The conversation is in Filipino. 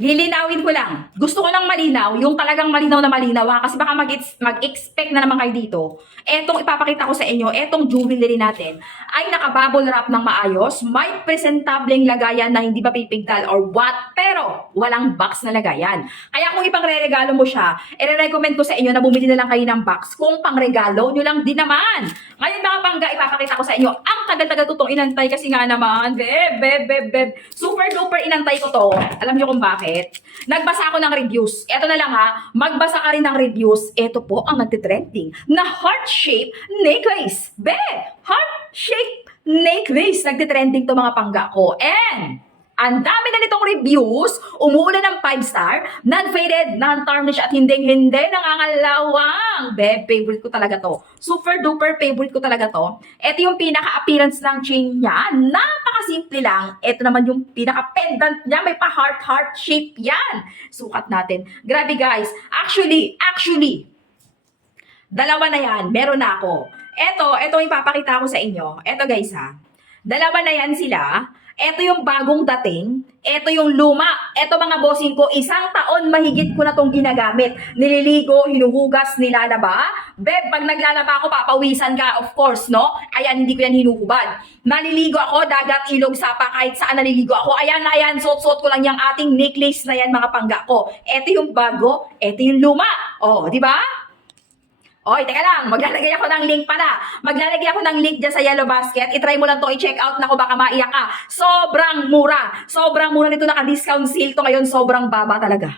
Lilinawin ko lang. Gusto ko lang malinaw, yung talagang malinaw na malinaw ha, kasi baka mag-expect na naman kayo dito. Etong ipapakita ko sa inyo, etong jewelry natin, ay naka-bubble wrap ng maayos, may presentableng lagayan na hindi ba pipigtal or what, pero walang box na lagayan. Kaya kung ipangre-regalo mo siya, i-recommend ko sa inyo na bumili na lang kayo ng box kung pangregalo nyo lang din naman. Ngayon mga pangga, ipapakita ko sa inyo, ang tagal-tagal ko itong inantay kasi nga naman, super duper inantay ko to. Alam nyo kung bakit? Nagbasa ako ng reviews. Eto na lang ha, magbasa ka rin ng reviews. Eto po ang nagtitrending na heart-shaped necklace. Heart-shaped necklace. Nagtitrending to mga pangga ko. And ang dami na nitong reviews, umuulan ng 5-star, non-faded, non-tarnish at hindi nangangalawang. Favorite ko talaga to. Super duper favorite ko talaga to. Ito yung pinaka-appearance ng chain niya. Napakasimple lang. Ito naman yung pinaka-pendant niya. May pa-heart shape yan. Sukat natin. Grabe guys. Actually, dalawa na yan. Meron na ako. Ito ipapakita ko sa inyo. Ito guys ha. Dalawa na yan sila. Ito yung bagong dating. Ito yung luma. Ito mga bossing ko, 1 taon mahigit ko na tong ginagamit. Nililigo, hinuhugas, nilalaba. Pag naglalaba ako, papawisan ka, of course, no? Ayan, hindi ko yan hinuhubad. Naliligo ako, dagat, ilog, sapa, kahit saan naliligo ako. Ayan, suot-suot ko lang yung ating necklace na yan, mga pangga ko. Ito yung bago, ito yung luma. Oh, di ba? Oy, teka lang, maglalagay ako ng link pala. Maglalagay ako ng link dyan sa Yellow Basket. I-try mo lang to, i-check out. Naku, baka maiyak ka. Sobrang mura. Sobrang mura nito, naka-discount sale to ngayon. Sobrang baba talaga.